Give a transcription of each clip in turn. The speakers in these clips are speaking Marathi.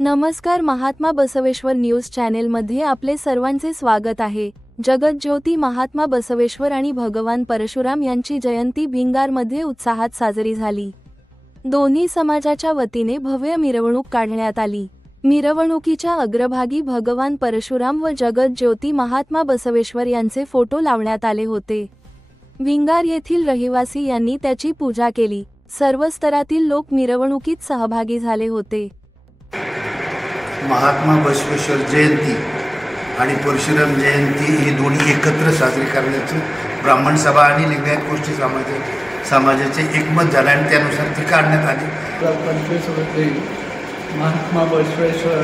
नमस्कार, महात्मा बसवेश्वर न्यूज चॅनेलमध्ये आपले सर्वांचे स्वागत आहे। जगज्योती महात्मा बसवेश्वर आणि भगवान परशुराम यांची जयंती भिंगारमध्ये उत्साहात साजरी झाली। दोन्ही समाजाच्या वतीने भव्य मिरवणूक काढण्यात आली। मिरवणुकीच्या अग्रभागी भगवान परशुराम व जगज्योती महात्मा बसवेश्वर यांचे फोटो लावण्यात आले होते। भिंगार येथील रहिवासी यांनी त्याची पूजा केली। सर्व स्तरातील लोक मिरवणुकीत सहभागी झाले होते। महात्मा बसवेश्वर जयंती आणि परशुराम जयंती ही दोन्ही एकत्र साजरी करण्याचं ब्राह्मण सभा आणि लिंगायत गोष्टी समाजाचे एकमत झालं आणि त्यानुसार ती काढण्यात आली। 25 मध्ये महात्मा बसवेश्वर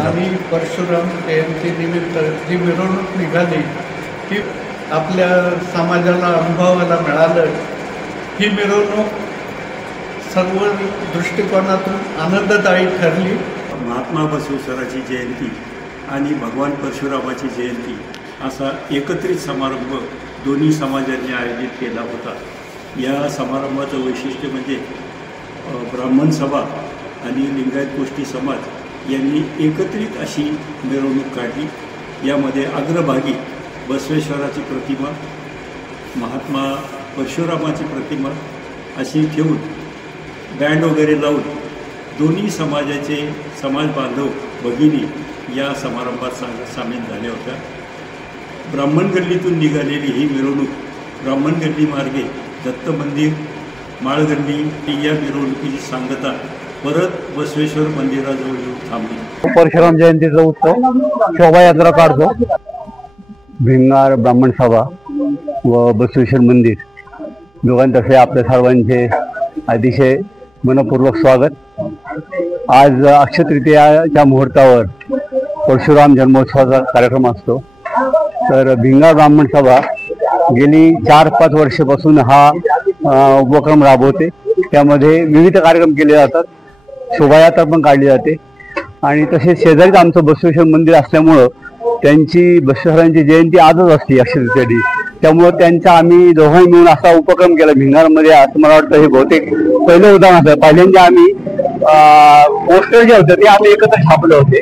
आणि परशुराम जयंती निमित्त जी मिरवणूक निघाली ती आपल्या समाजाला अनुभवायला मिळालं। ही मिरवणूक सर्व दृष्टिकोनातून आनंददायी ठरली। महात्मा बसवेश्वराची जयंती आणि भगवान परशुरामाची जयंती असा एकत्रित समारंभ दोन्ही समाजांनी आयोजित केला होता। या समारंभाचं वैशिष्ट्य म्हणजे ब्राह्मण सभा आणि लिंगायत गोष्टी समाज यांनी एकत्रित अशी मिरवणूक काढली। यामध्ये अग्रभागी बसवेश्वराची प्रतिमा, महात्मा परशुरामाची प्रतिमा अशी ठेवून बँड वगैरे लावून दोन्ही समाजाचे समाज बांधव भगिनी या समारंभात सामील झाल्या होत्या। ब्राह्मण गल्लीतून निघालेली ही मिरवणूक ब्राह्मण गल्ली मार्गे दत्त मंदिर, माळगल्ली या मिरवणुकीची सांगता परत बसवेश्वर मंदिराजवळ येऊन थांबली। परशुराम जयंतीचा उत्सव शोभायात्रा काढतो। भिंगार ब्राह्मण सभा व बसवेश्वर मंदिर दोघांतर्फे आपल्या सर्वांचे अतिशय मनपूर्वक स्वागत। आज अक्षय तृतीयाच्या मुहूर्तावर परशुराम जन्मोत्सवाचा कार्यक्रम असतो। तर भिंगार ब्राह्मण सभा गेली 4-5 वर्षापासून हा उपक्रम राबवते। त्यामध्ये विविध कार्यक्रम केले जातात, शोभायात्रा पण काढली जाते आणि तसेच शेजारीच आमचं बसवेश्वर मंदिर असल्यामुळं त्यांची बसवेश्वरांची जयंती आजच असते अक्षय तृतीया। त्यामुळं त्यांचा आम्ही दोघांनी मिळून असा उपक्रम केला भिंगारमध्ये। असं मला वाटतं हे बहुतेक पहिलं उदाहरण असतं। पहिल्यांदा आम्ही पोस्टर जे होते ते आम्ही एकत्र छापले होते,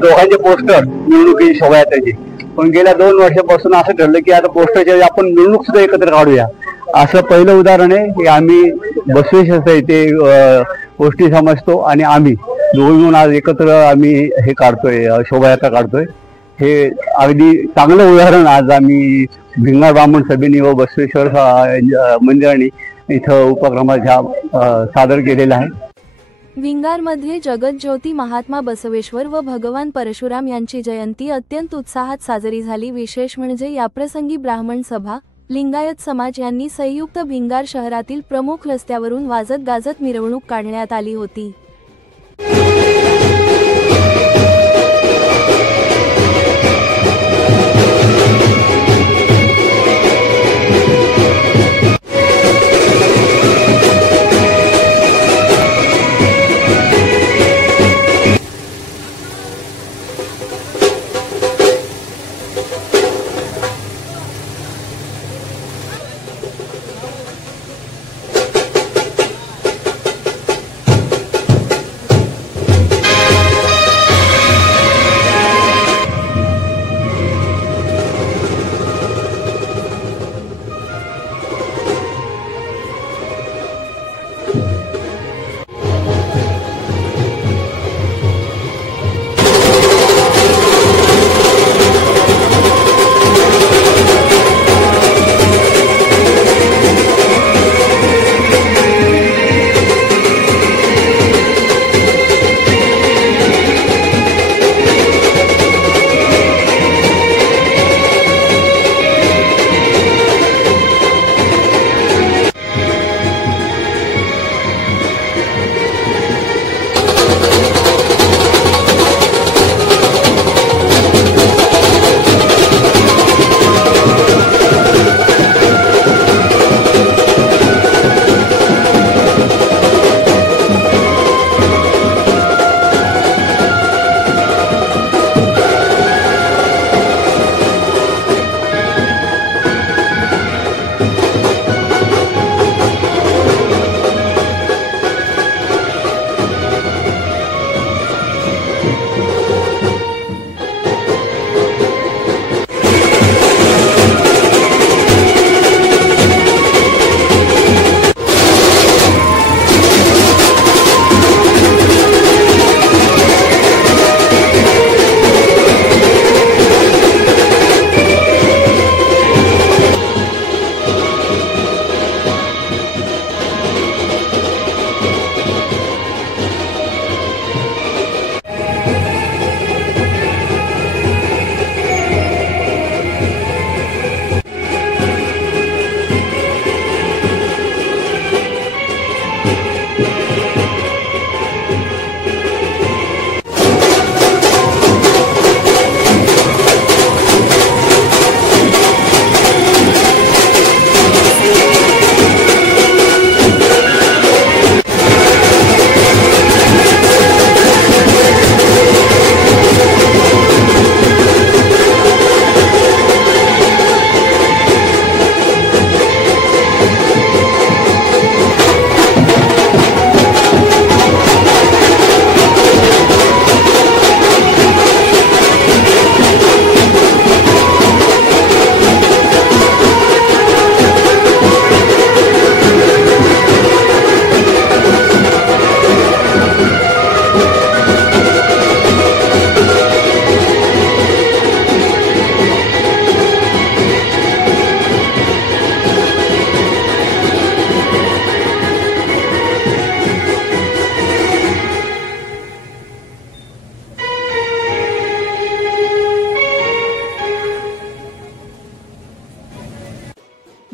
दोघांचे पोस्टर मिरवणुकीची शोभायात्रेची। पण गेल्या 2 वर्षापासून असं ठरलं की आता पोस्टरचे आपण मिरवणूक सुद्धा एकत्र काढूया। असं पहिलं उदाहरण आहे की आम्ही बसवेश्वर इथे गोष्टी समजतो आणि आम्ही दोघं मिळून आज एकत्र आम्ही हे काढतोय, शोभायात्रा काढतोय। हे अगदी चांगलं उदाहरण आज आम्ही भिंगार ब्राह्मण सभेने व बसवेश्वर मंदिराने इथं उपक्रमाच्या सादर केलेला आहे। भिंगारमध्ये जगज्योती महात्मा बसवेश्वर व भगवान परशुराम यांची जयंती अत्यंत उत्साहात साजरी झाली। विशेष म्हणजे याप्रसंगी ब्राह्मण सभा, लिंगायत समाज यांनी संयुक्त भिंगार शहरातील प्रमुख रस्त्यावरून वाजत गाजत मिरवणूक काढण्यात आली होती।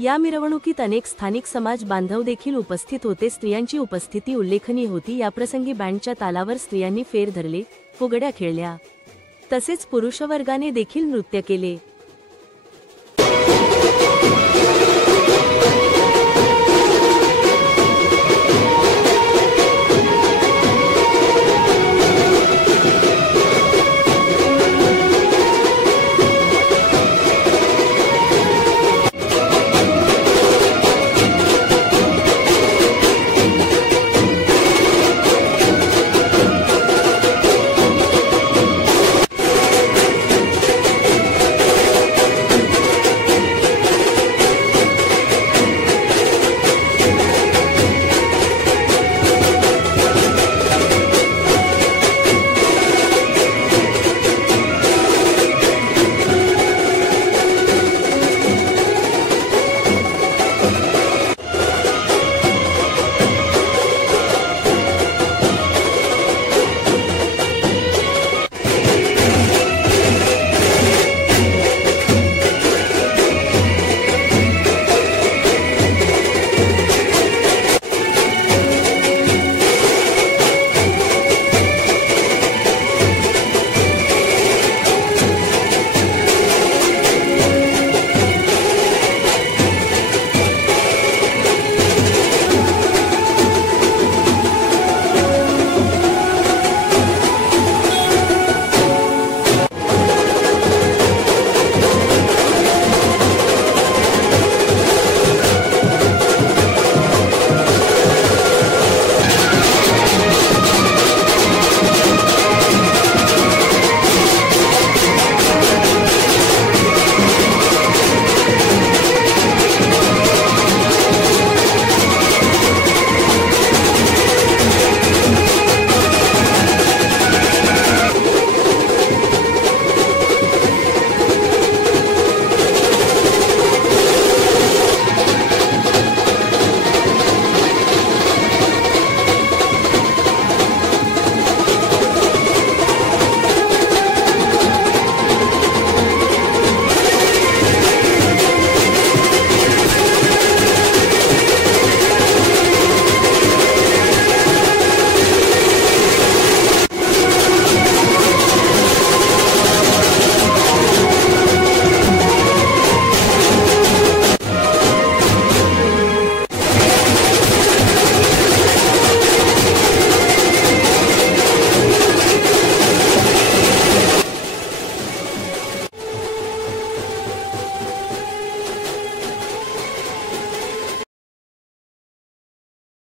या मिरवणुकीत अनेक स्थानिक समाज बांधव देखील उपस्थित होते. स्त्रियांची उपस्थिती उल्लेखनीय होती. याप्रसंगी बँडच्या तालावर स्त्रियांनी फेर धरले, फुगड्या खेळल्या, तसेच पुरुषवर्गाने देखील नृत्य केले.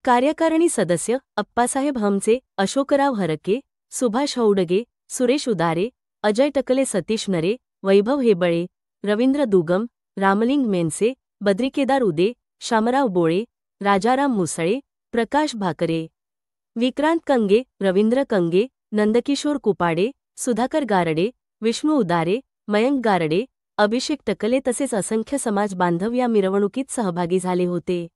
कार्यकारिणी सदस्य अप्पासाहेब हमचे, अशोकराव हरके, सुभाष हौडगे, सुरेश उदारे, अजय टकले, सतीश नरे, वैभव हेबळे, रवींद्र दुगम, रामलिंग मेनसे, बद्रिकेदार उदे, शामराव बोळे, राजाराम मुसळे, प्रकाश भाकरे, विक्रांत कंगे, रवींद्र कंगे, नंदकिशोर कुपाडे, सुधाकर गारडे, विष्णू उदारे, मयंक गारडे, अभिषेक टकले तसेच असंख्य समाज बांधव या मिरवणुकीत सहभागी झाले होते.